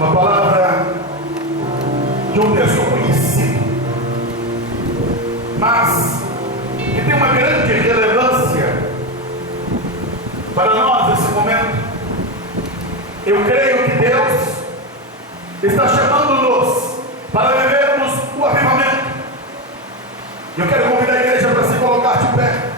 uma palavra de um texto conhecido, mas que tem uma grande relevância para nós nesse momento. Eu creio que Deus está chamando-nos para vivermos o avivamento. Eu quero convidar a igreja para se colocar de pé.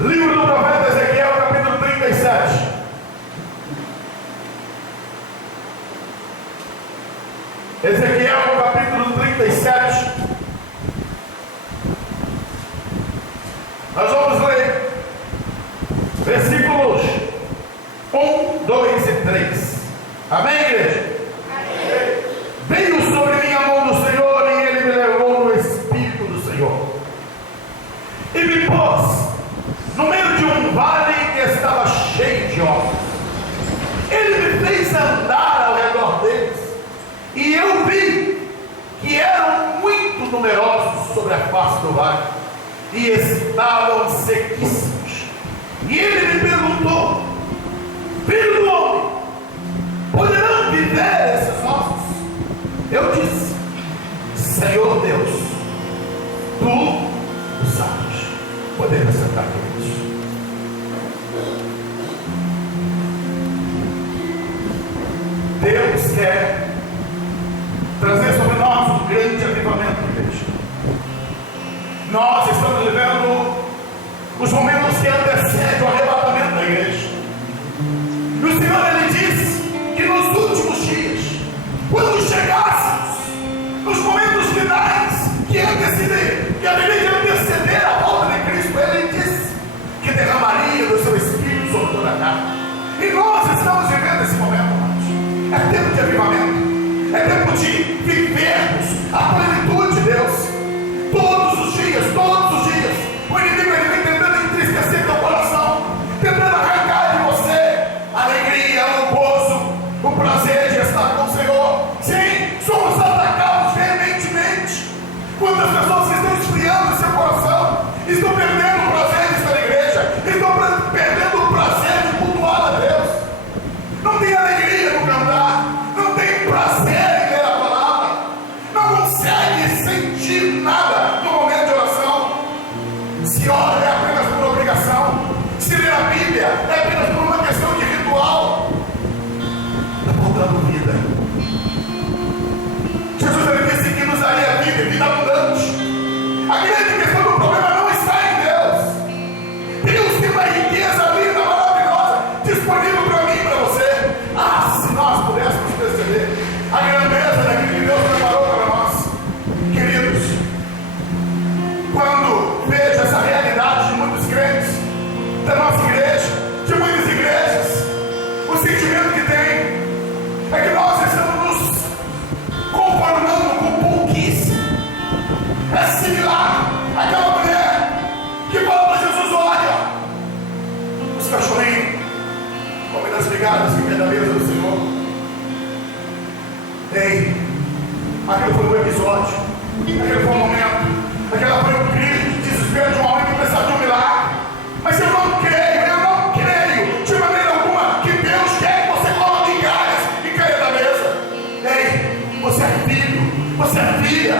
Livro do profeta Ezequiel, capítulo 37. Ezequiel, capítulo 37. Nós vamos ler versículos 1, 2 e 3. Amém, igreja? Amém. Veio sobre mim a mão do Senhor e Ele me levou no Espírito do Senhor e me pôs no meio de um vale que estava cheio de ossos. Ele me fez andar ao redor deles, e eu vi que eram muito numerosos sobre a face do vale, e estavam sequíssimos. E ele me perguntou: filho do homem, poderão viver esses ossos? Eu disse: Senhor Deus, tu o sabes. Podemos sentar, queridos. Deus quer trazer sobre nós um grande avivamento, igreja. Nós estamos vivendo os momentos que antecedem o arrebatamento da igreja. E o Senhor, Ele disse que nos últimos dias, quando chegássemos nos momentos finais que anteceder, que haveria de anteceder a volta de Cristo, Ele disse que derramaria do seu Espírito sobre toda a carne. E nós estamos vivendo esse momento, amados. É tempo de avivamento, é tempo de vivermos a plenitude de Deus. Todos os dias, o inimigo ele vem tentando entristecer teu coração, tentando arrancar de você a alegria, o gozo, o prazer de estar com o Senhor. Sim, somos atacados veementemente. Quantas pessoas que estão esfriando seu coração, estão perdendo o prazer de estar na igreja, estão perdendo o prazer de cultuar a Deus. Não tem alegria no cantar, não tem prazer em ler a palavra, não consegue sentir nada no momento de oração. Se ora é apenas por obrigação, se ler a Bíblia é apenas por uma questão de ritual. Está faltando vida. Jesus ele disse que nos daria vida e vida abundante. A grande questão do problema não está em Deus. Deus tem uma riqueza linda, maravilhosa, disponível para mim e para você. Ah, se nós pudéssemos perceber a grandeza daquilo que Deus preparou para nós. Queridos, quando vejo essa realidade de muitos crentes, da nossa igreja, de muitas igrejas, o sentimento que tem é que nós estamos nos conformando com pouquíssimo. É similar àquela mulher que fala para Jesus: olha, os cachorrinhos comem das migalhas que vem da mesa do Senhor. Ei, aquele foi um episódio, aquele foi um momento, aquela foi um grito de desespero de uma mãe que precisava de um milagre. Mas eu não creio de maneira alguma que Deus quer que você coma migalhas e caia da mesa. Ei, você é filho, você é filha.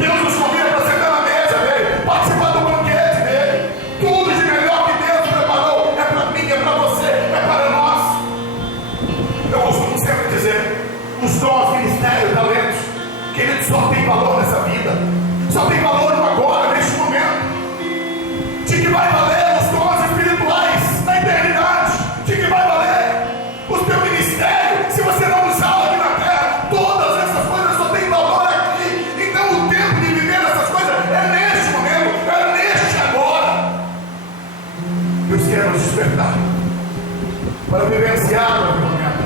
Deus nos convida para sentar na mesa dele, participar do banquete dele. Tudo de melhor que Deus preparou é para mim, é para você, é para nós. Eu costumo sempre dizer: os dons, ministérios, talentos, queridos, só tem valor nessa vida, só tem valor no agora, neste momento. De que vai valer os dons espirituais na eternidade? De que vai valer o teu ministério se você não usá-lo aqui na terra? Todas essas coisas só têm valor aqui. Então o tempo de viver essas coisas é neste momento, é neste agora. Deus quer nos despertar para vivenciar o avivamento.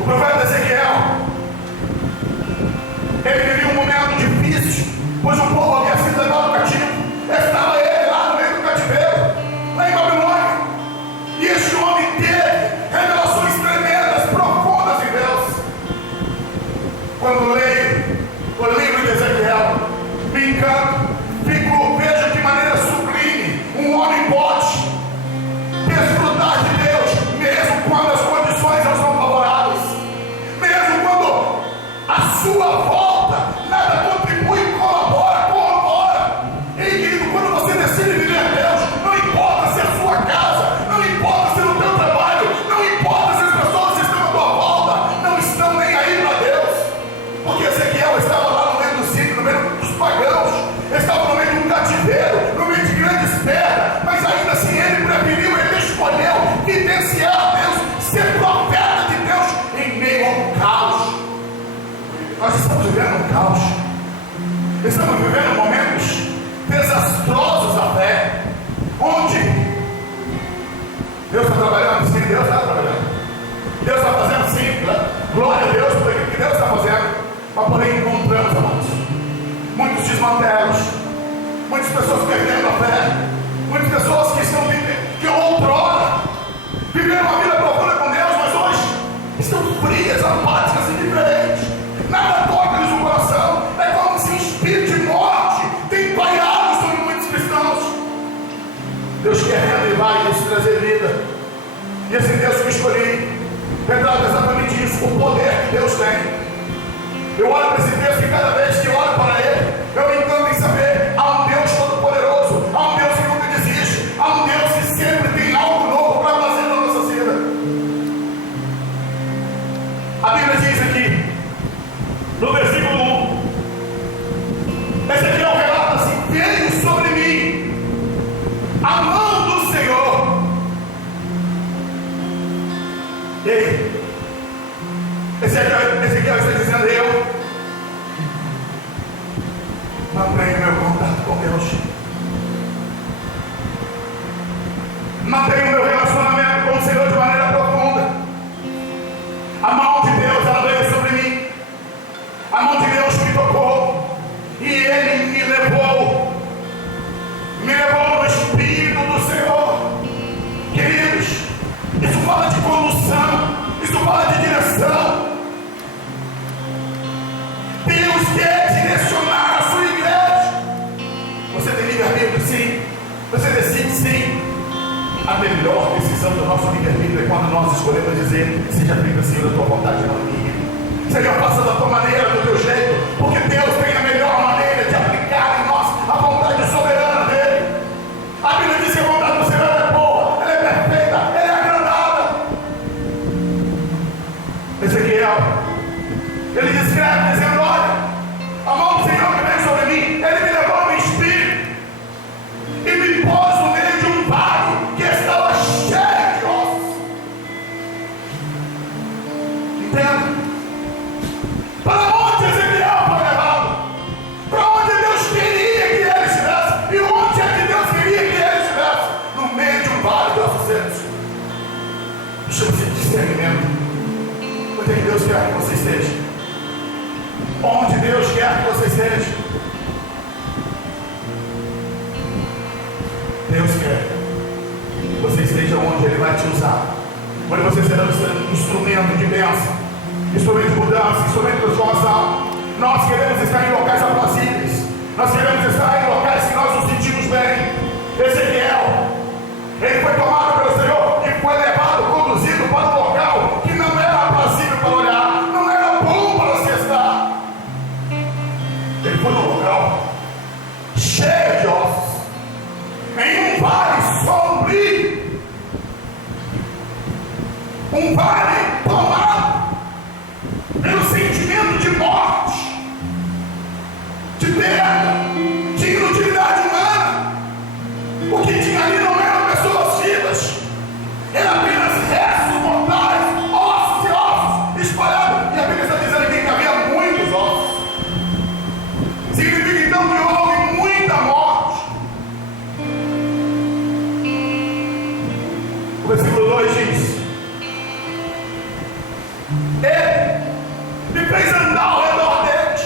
O profeta Ezequiel, ele vivia um momento difícil, pois o povo havia sido levado cativo. Estava ele lá no meio do cativeiro, lá em Babilônia. E este homem teve revelações tremendas, profundas em Deus. Quando leio o livro de Ezequiel, me encanto, vejo de maneira sublime Deus quer reavivar e nos trazer vida. E esse Deus que eu escolhi retrata exatamente isso, o poder que Deus tem. Eu olho para esse Deus e cada vez que olho para Ele, eu me encanto em saber: há um Deus todo-poderoso, há um Deus que nunca desiste, há um Deus que sempre tem algo novo para fazer na nossa vida. A Bíblia diz aqui, no versículo 1, Ezequiel relata assim: veio sobre mim a mão do Senhor. E aí, Ezequiel está dizendo: eu mantenho meu contato com Deus, mantenho meu relacionamento com o Senhor de maneira profunda. A mão de Deus, ela veio sobre mim, a mão de Deus me tocou, e Ele me levou no Espírito do Senhor. Queridos, isso fala de condução, isso fala de direção. Deus quer direcionar a sua igreja. Você tem livre-arbítrio? Sim. Você decide? Sim. A melhor decisão do nosso livre-arbítrio é quando nós escolhemos dizer: seja feita, Senhor, a tua vontade, não a minha. Seja faça da tua maneira, do teu jeito, porque Deus tem a melhor maneira de aplicar em nós a vontade soberana dele. A Bíblia diz que a vontade do Senhor é boa, ela é perfeita, ela é agradável. Ezequiel, ele descreve dizendo: olha, a mão do Senhor que veio sobre mim, Ele me levou no Espírito e me pôs no meio de um vale que estava cheio de ossos. Entenda? Para onde Ezequiel foi levado? Para onde Deus queria que ele estivesse? E onde é que Deus queria que ele estivesse? No meio de um vale de ossos secos. Chama-se discernimento. Onde é que Deus quer que você esteja? Onde Deus quer que você esteja? Deus quer que você esteja onde Ele vai te usar, onde você será um instrumento de bênção, instrumento de mudança, instrumento de transformação. Nós queremos estar em locais aprazíveis, nós queremos estar em locais que nós nos sentimos bem. Ezequiel, ele foi tomado pelo Senhor e foi levado, conduzido para um local que não era aprazível para olhar, não era bom para se estar. Ele foi num local cheio de ossos, em um vale sombrio, um vale tomado pelo sentimento de morte, de perda, de inutilidade humana. O que tinha ali não eram pessoas vivas, eram apenas restos mortais, ossos e ossos espalhados. E a Bíblia está dizendo aqui que havia muitos ossos. Significa então que houve muita morte. O versículo 2 diz: Ele me fez andar ao redor deles,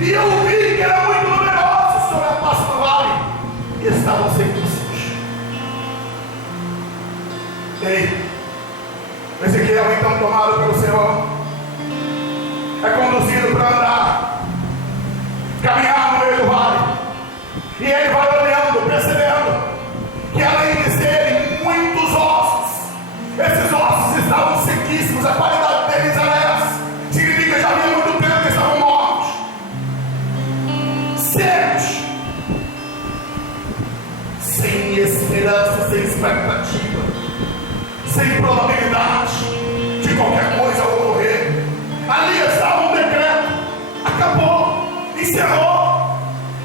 e eu vi que eram muito numerosos sobre a face do vale, e estavam sequíssimos. Ei, Ezequiel, então tomado pelo Senhor, é conduzido para andar, caminhar no meio do vale, e ele vai olhando, percebendo que além de serem muitos ossos, esses ossos estavam sequíssimos. A qualidade deles era essa. Significa que já havia muito tempo que estavam mortos, secos, sem esperança, sem expectativa, sem probabilidade de qualquer coisa ocorrer. Ali estava um decreto, acabou, encerrou.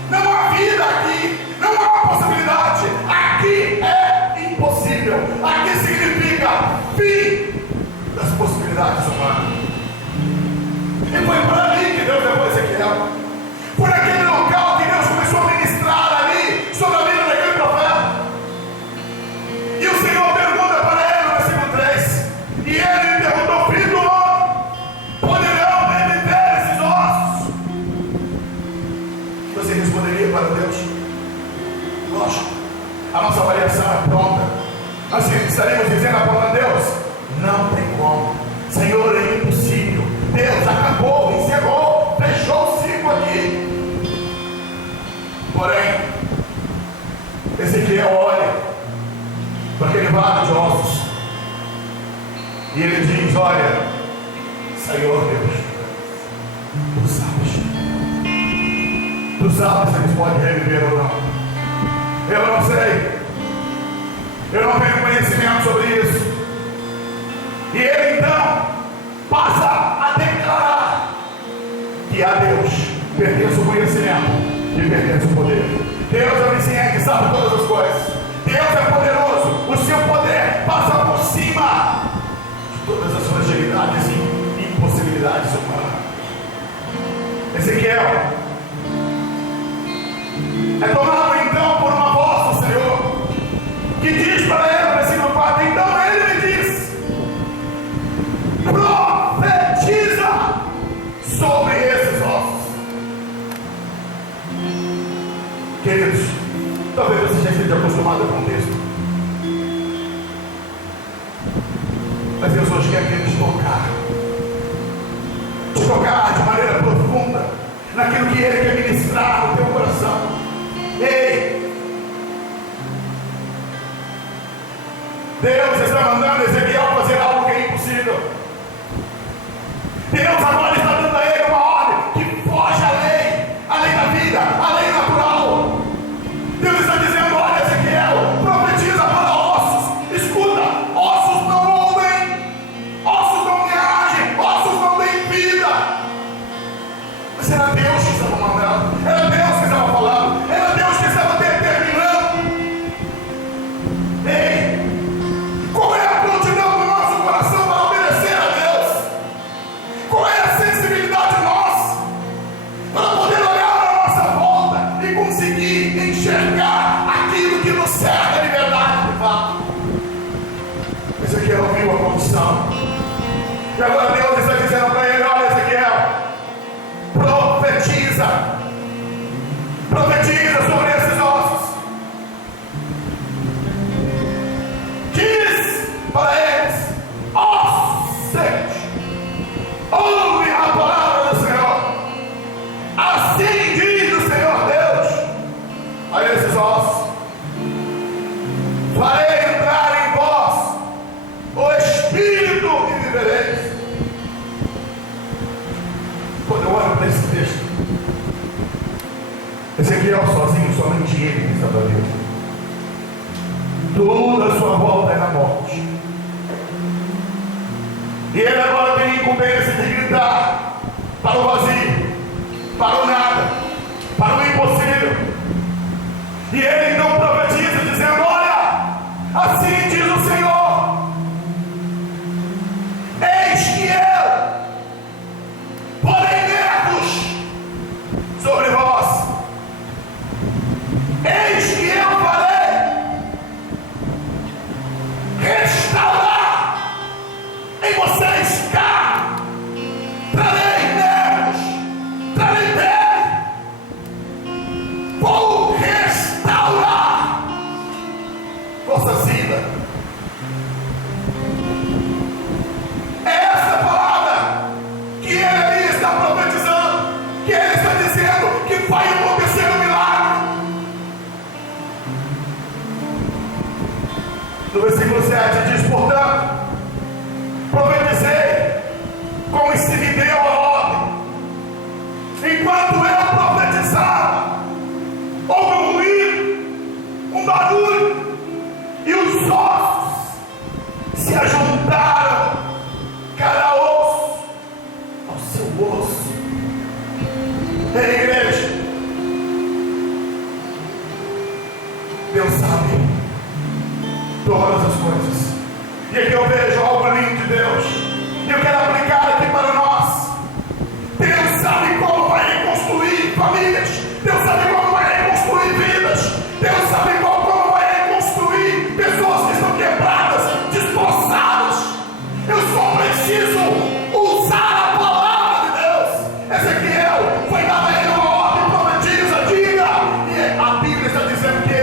Não há vida aqui, não há possibilidade. Aqui é impossível. Aqui significa fim das possibilidades humanas. E foi para ali que Deus levou Ezequiel. Foi naquele local que Deus começou a ministrar ali sobre a vida daquele profeta. E o Senhor pergunta para ele no versículo 3. E ele lhe perguntou: filho do homem, poderão reviver esses ossos? Você responderia para Deus: lógico, a nossa avaliação é pronta. Nós estaremos dizendo a Deus: não tem como, Senhor, é impossível. Deus acabou, encerrou, fechou o ciclo aqui. Porém, Ezequiel olha reservado de ossos. E ele diz: olha, Senhor Deus, tu sabes se eles podem reviver ou não. Eu não sei, eu não tenho conhecimento sobre isso. E ele então passa a declarar que a Deus pertence o conhecimento e pertence o poder. Deus é onisciente, sabe todas as coisas. Deus é poderoso, o seu poder passa por cima de todas as fragilidades e impossibilidades humanas. Ezequiel é tomado então por uma voz do Senhor, que diz para ele, versículo 4, então ele me diz: profetiza sobre esses ossos. Queridos, talvez você já esteja acostumado com o texto, mas Deus hoje quer te tocar de maneira profunda naquilo que Ele quer ministrar no teu coração. Ei, Deus está mandando Ezequiel fazer algo que é impossível. Deus agora está dando a ele uma ordem que foge à lei da vida, à lei natural. Deus está dizendo: olha, Ezequiel, profetiza para ossos. Escuta, ossos não ouvem, ossos não reagem, ossos não têm vida. Mas era Deus que estava mandando, era Deus que estava falando, era Deus que estava determinando. Ei, qual é a prontidão do nosso coração para obedecer a Deus? Qual é a sensibilidade nossa para poder olhar à nossa volta e conseguir enxergar aquilo que nos serve a liberdade de fato? Ezequiel viu a condição, e agora Deus está dizendo para ele: olha, Ezequiel, profetiza sobre esses ossos. Diz para eles: ossos secos, ouve a palavra do Senhor. Assim diz o Senhor Deus a esses ossos: farei entrar em vós o Espírito e vivereis. Quando eu olho para esse texto, Ezequiel sozinho, somente ele estava vivo. Toda a sua volta era morte. E ele agora tem incumbência de gritar para o vazio, para o nada, para o impossível. E ele então profetiza dizendo: olha, assim diz o Senhor: eis que eu porei nervos sobre vós. Eis que eu farei restaurar em vocês carne, trarei nervos, trarei pele, vou restaurar vossas vidas. É essa palavra que ele ali está profetizando, que ele está dizendo que vai acontecer um milagre. No versículo 7 diz: portanto, profetizei como se me deu a ordem. Enquanto eu profetizava, houve um ruído, um barulho, e os ossos se ajuntaram, cada osso ao seu osso. Ei, igreja, Deus sabe todas as coisas. E aqui eu vejo algo lindo de Deus, e eu quero aplicar aqui para nós. Deus sabe como vai reconstruir famílias, Deus sabe como vai reconstruir vidas, Deus sabe como vai reconstruir pessoas que estão quebradas, destroçadas. Eu só preciso usar a palavra de Deus. Ezequiel foi dada a ele uma ordem: profetiza, diga. E a Bíblia está dizendo que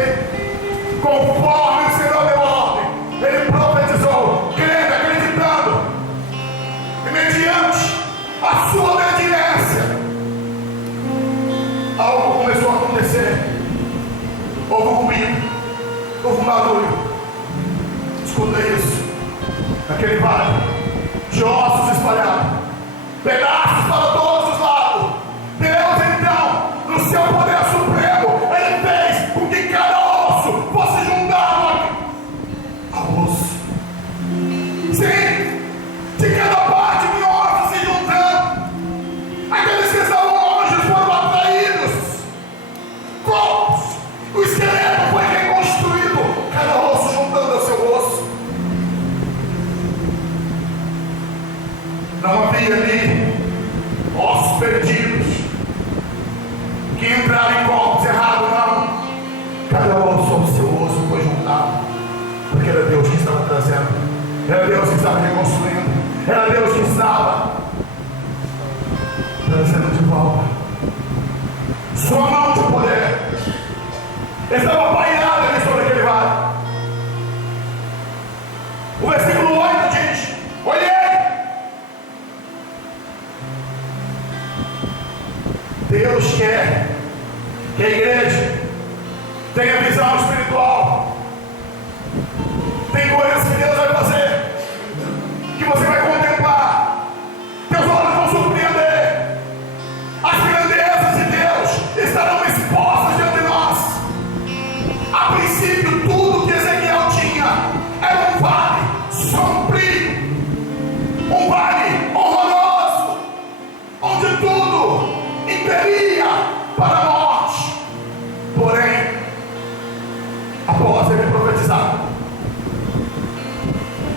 conforme o Senhor deu a ordem, ele profetizou, crendo, acreditando, e mediante a sua obediência, algo começou a acontecer. Houve um ruído, houve um barulho, Escuta isso. Naquele vale de ossos espalhados, pedaços para todos os lados, Deus então, no seu poder supremo, Ele fez com que cada osso fosse juntado ao osso. Sim, de cada parte de ossos se juntando. Aqueles que estavam longe foram atraídos. Corpos. O esqueleto foi reconstruído, cada osso juntando ao seu osso. Não havia ali ossos perdidos que entraram em corpos errados, não. Cada osso ao seu osso foi juntado, porque era Deus que estava trazendo, era Deus que estava reconstruindo, era Deus que estava trazendo de volta. Sua mão de poder estava pairada ali sobre aquele vale. O versículo 8 diz: olhei. Deus quer que a igreja tenha visão espiritual. Tem coisas que Deus vai fazer, que você vai contemplar, teus olhos vão surpreender. As grandezas de Deus estarão expostas diante de nós. A princípio, tudo que Ezequiel tinha era um vale sombrio, um vale horroroso, onde tudo imperia para a morte. Porém, após ele profetizar,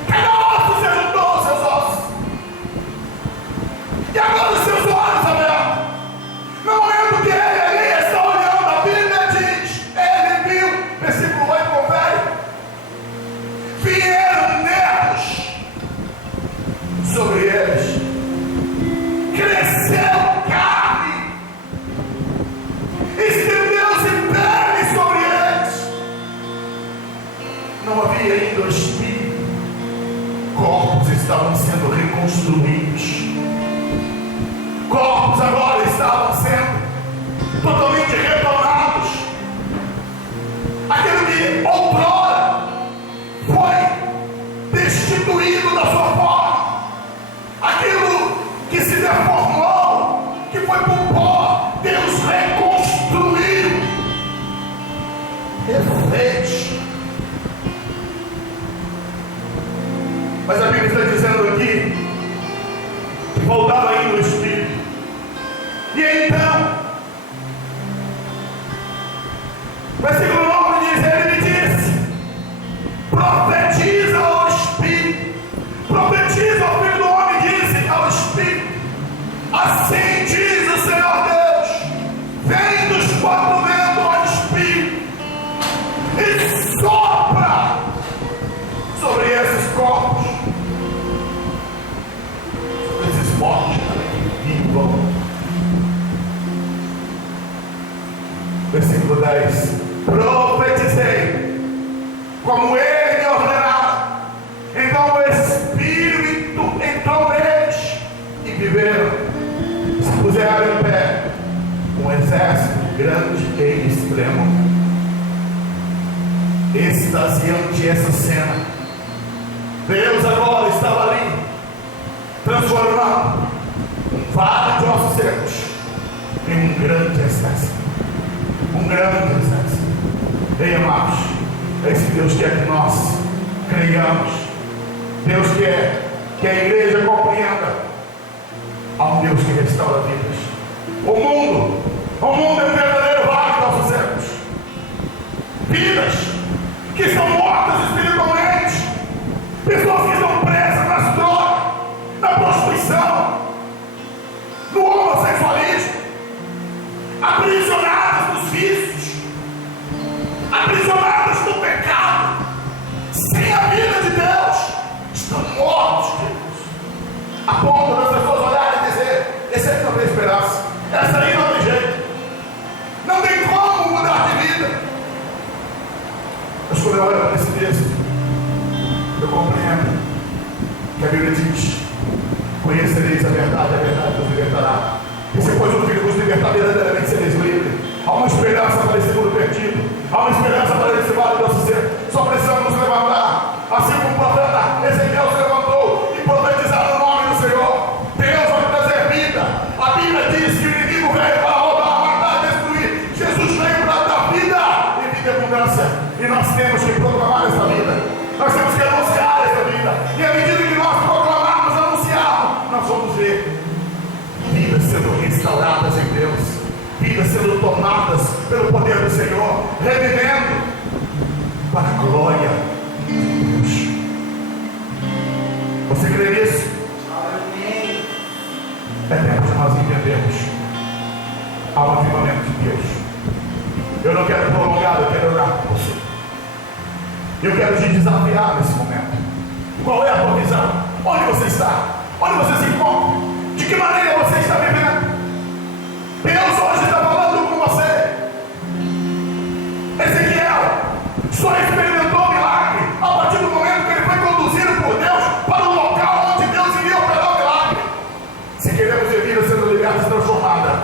cada osso se juntou aos seus ossos, e agora os seus olhos abertos. No momento que ele ali está olhando, a Bíblia diz, ele viu, versículo 8, confere, vieram nervos sobre eles, cresceu carne, estendeu-se pele sobre eles. Não havia ainda o espírito, corpos estavam sendo reconstruídos. Corpos agora estavam sendo totalmente retornados. Aquilo que outrora foi destituído da sua forma, aquilo que se deformou, que foi por pó, Deus reconstruiu, refez. Mas a Bíblia está dizendo aqui que voltava ainda o Espírito. E então, versículo 9 diz: ele me disse, profetiza ao Espírito, profetiza ao Filho do Homem, disse ao Espírito, assim diz o Senhor Deus, vem dos quatro ventos ao Espírito e sopra sobre esses corpos, sobre esses mortos que vivam. Versículo 10: profetizei como ele me ordenara, então o Espírito entrou neles e viveram, se puseram em pé, um exército grande e extremo. Extasiante essa cena, Deus agora estava ali transformando um vale de ossos secos em um grande exército. Um grande exército. Ei, amados, é isso que Deus quer que nós creiamos. Deus quer que a igreja compreenda. Há um Deus que restaura vidas. O mundo é um verdadeiro vale de ossos secos. Vidas que estão mortas espiritualmente, pessoas que estão presas nas drogas, na prostituição, no homossexualismo, aprisionadas nos vícios, aprisionadas no pecado, sem a vida de Deus, estão mortos, queridos, a ponto das pessoas olharem e dizer: esse aí não tem esperança, essa aí não tem jeito, não tem como mudar de vida. Mas quando eu olho para esse texto, eu compreendo que a Bíblia diz: conhecereis a verdade vos libertará. E se pois o Filho vos libertar, verdadeiramente sereis livres. Há uma esperança para esse mundo perdido, há uma esperança para esse vale do osso seco. Só precisamos nos levantar, assim como profeta Ezequiel se levantou e profetizaram no nome do Senhor. Deus vai trazer vida. A Bíblia diz que o inimigo veio para roubar, matar, destruir. Jesus veio para dar vida e vida em abundância. E nós temos que proclamar essa vida. Nós temos que anunciar essa vida. E à medida que nós proclamarmos, anunciarmos, nós vamos ver vidas sendo restauradas em Deus, vidas sendo tomadas pelo poder do Senhor, revivendo para a glória de Deus. Você crê nisso? Amém. É tempo de nós entendermos ao avivamento de Deus. Eu não quero prolongar, eu quero orar por você. Eu quero te desafiar nesse momento. Qual é a tua visão? Onde você está? Onde você se encontra? De que maneira você está vivendo? Deus hoje está falando com você. Ezequiel só experimentou milagre a partir do momento que ele foi conduzido por Deus para o local onde Deus iria operar o milagre. Se queremos ver vidas sendo libertas e transformadas,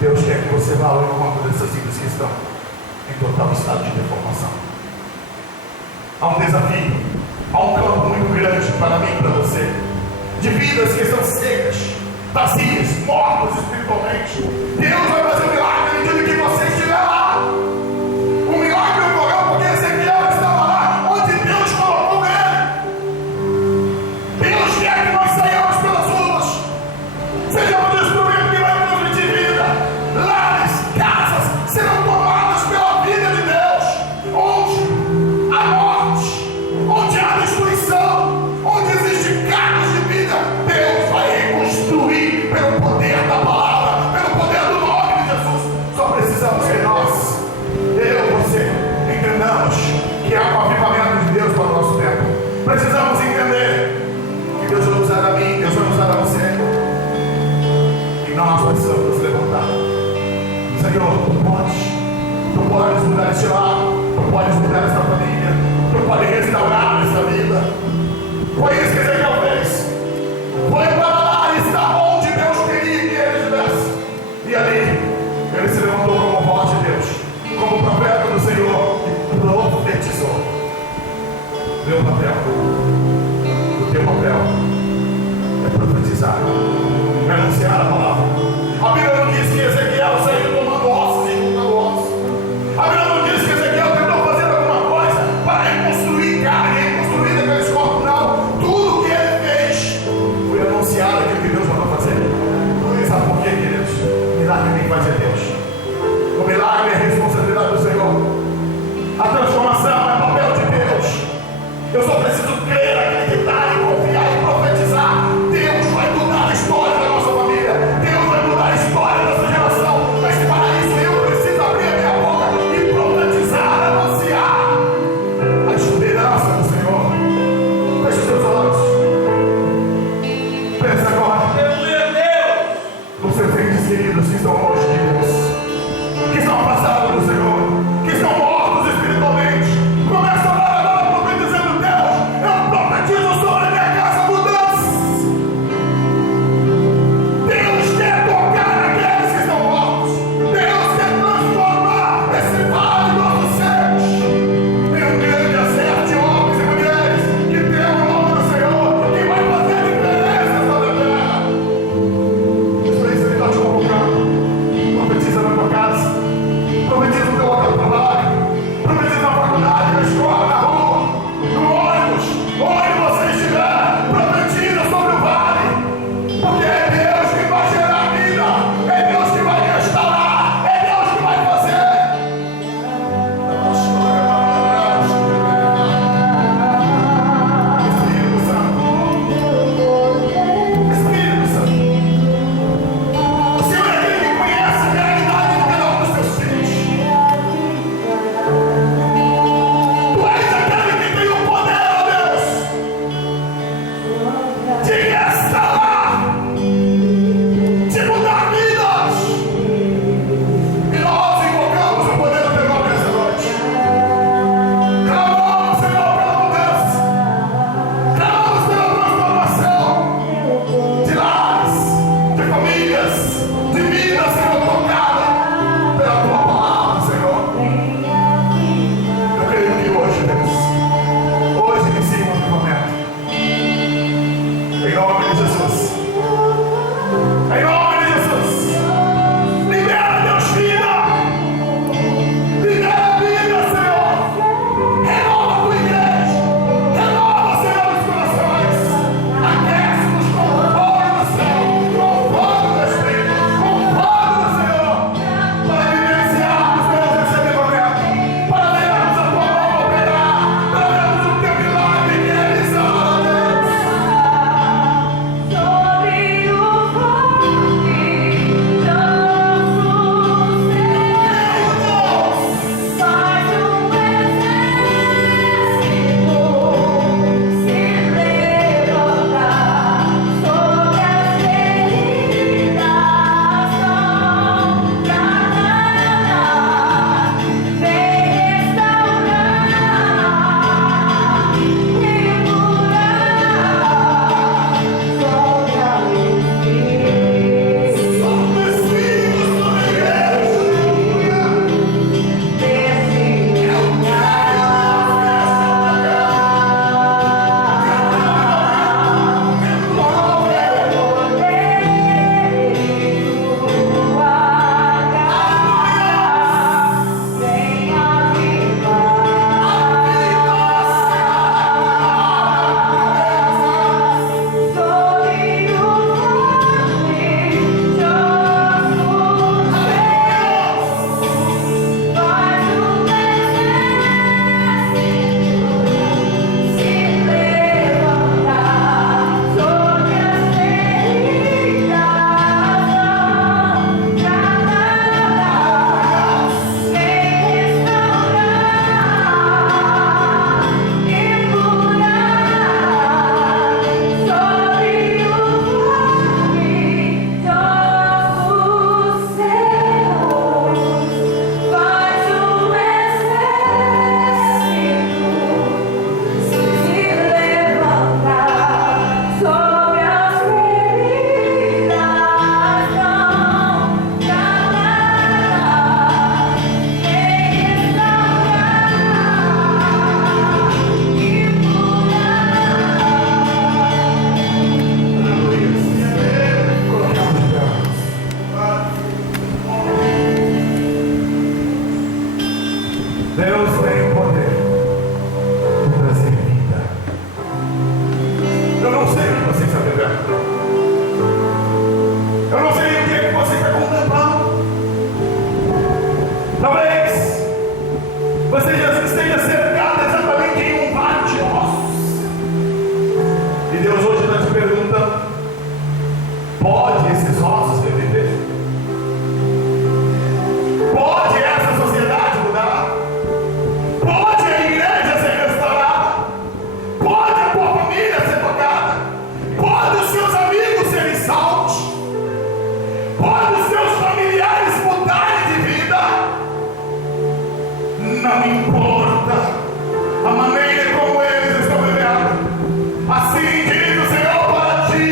Deus quer que você vá ao encontro dessas vidas que estão em total estado de deformação. Há um desafio, há um campo muito grande para mim e para você, de vidas que estão secas, vazias, mortas espiritualmente. Deus vai fazer um milagre à medida que você estiver lá. O milagre ocorreu porque Ezequiel estava lá onde Deus colocou ele. Deus quer que nós saiamos pelas ruas, sejamos instrumentos que vai transmitir vida. Lares, casas serão tomadas pela vida de Deus. Onde há morte, onde há destruição, onde existe carros de vida, Deus vai reconstruir pelo poder da palavra, pelo poder do nome de Jesus. Só precisamos que nós, eu, você, entendamos que há um avivamento de Deus para o nosso tempo. Precisamos entender que Deus vai usar a mim, Deus vai usar a você, e nós precisamos nos levantar. Senhor, tu podes mudar este lar, tu podes mudar esta família, tu podes restaurar esta vida. Foi isso que Ezequiel fez. Foi para lá e está onde Deus queria que ele estivesse. E ali, ele se levantou como voz de Deus, como profeta do Senhor, e profetizou. Teu papel, o teu papel é profetizar, é anunciar a palavra. A Bíblia não diz que Ezequiel saiu tomando ossos e juntando ossos. A Bíblia não diz que Ezequiel tentou fazer alguma coisa para reconstruir carne, reconstruir aqueles corpos. Não. Tudo que ele fez foi anunciar aquilo que Deus mandou fazer. Sabe por quê, queridos? Milagre quem faz é Deus. O milagre é a responsabilidade do Senhor. A transformação é papel de Deus. Eu só preciso crer, acreditar e confiar e profetizar. Deus vai mudar a história da nossa família. Deus vai mudar a história dessa geração. Mas para isso eu preciso abrir a minha boca e profetizar, anunciar a esperança do Senhor. Feche os seus olhos. Pensa agora. Os seus entes queridos que estão longe de Deus, que estão afastados do Senhor, que estão mortos espiritualmente. Começa a orar agora profetizando: Deus, esteja cercada exatamente em um vale de ossos. E Deus hoje está te perguntando: pode esses ossos reviver? Pode essa sociedade mudar? Pode a igreja ser restaurada? Pode a tua família ser tocada? Pode os seus amigos serem salvos? Pode os seus familiares mudarem de vida? Não importa a maneira como eles estão vivendo. Assim diz o Senhor para ti: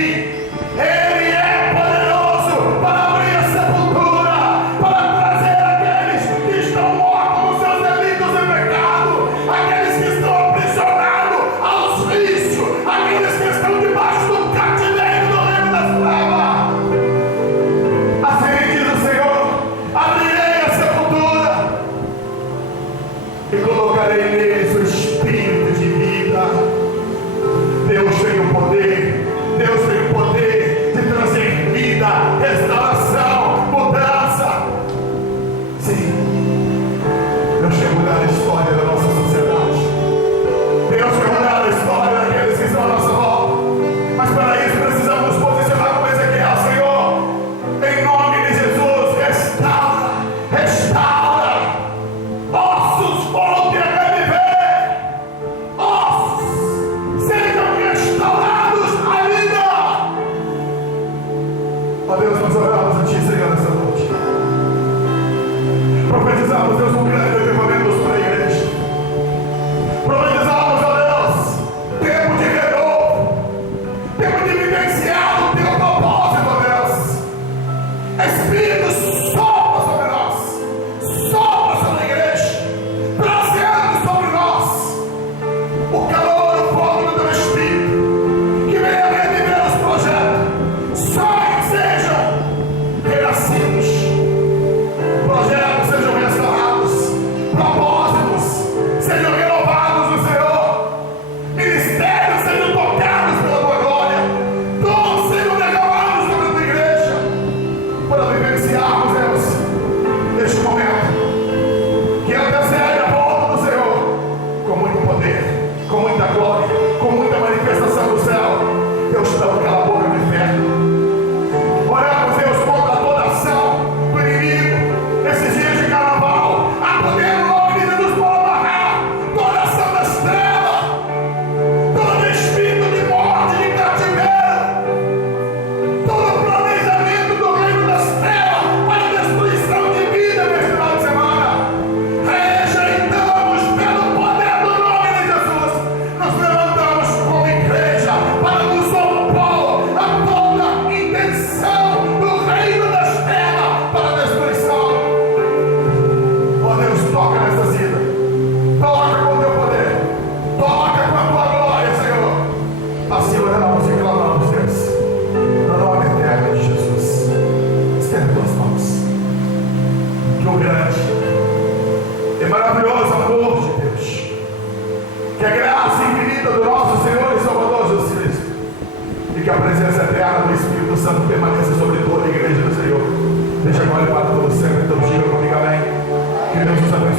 Ele é poderoso para abrir a sepultura, para trazer aqueles que estão mortos nos seus delitos e pecados, aqueles que estão aprisionados aos vícios, aqueles que estão debaixo do cativeiro do reino das trevas. Assim diz o Senhor: abrirei a sepultura e colocarei neles o espírito de vida. Deus tem o poder, Deus tem o poder de trazer vida, restauração, mudança. Sim, Deus quer mudar a história da nossa sociedade. Deus quer mudar a história daqueles que estão à nossa volta. Mas para isso precisamos nos posicionar como Ezequiel: Senhor, em nome de Jesus, restaura, restaura. Ossos voltem a reviver. Ossos sejam restaurados à vida. Ó Deus, nós oramos a Ti, Senhor, nessa noite. Profetizamos, Deus, um grande avivamento para a igreja. Profetizamos, ó Deus, tempo de renovo, tempo de vivenciar o Teu propósito, ó Deus. Espírito, sopra sobre nós, sopra sobre a igreja, trazendo sobre nós o calor, o fogo do Teu Espírito, que venha reviver os projetos. Sonhos sejam renascidos, projetos sejam restaurados, propósitos sejam renovados no Senhor, ministérios sejam tocados pela Tua glória, dons sejam derramados sobre a Tua igreja, para vivenciarmos, Deus, neste momento, que antecede a volta do Senhor, com muito poder, com muita glória, com muita manifestação do céu. Deus, não cala a boca do inferno. Oramos, Deus, contra toda ação do inimigo nesses dias de carnaval. Há poder no nome de Jesus para amarrar toda ação das trevas, todo espírito de morte, de cativeiro, todo planejamento do reino das trevas para destruição de vida neste final de semana. Rejeitamos pelo poder do nome de Jesus. Nos levantamos como igreja para nos opor a toda intenção do reino das trevas para destruição. Ó Deus, toca nessa vida, toca com o Teu poder, toca com a Tua glória, Senhor. Assim oramos e clamamos, Deus, no nome eterno de Jesus. Estenda Tuas mãos. Que o grande e maravilhoso amor de Deus, que a graça infinita do nosso Senhor e Salvador Jesus Cristo, e que a presença eterna do Espírito Santo permaneça sobre toda a igreja do Senhor, deixa agora e para todo sempre. Então diga comigo amém. Que Deus nos abençoe.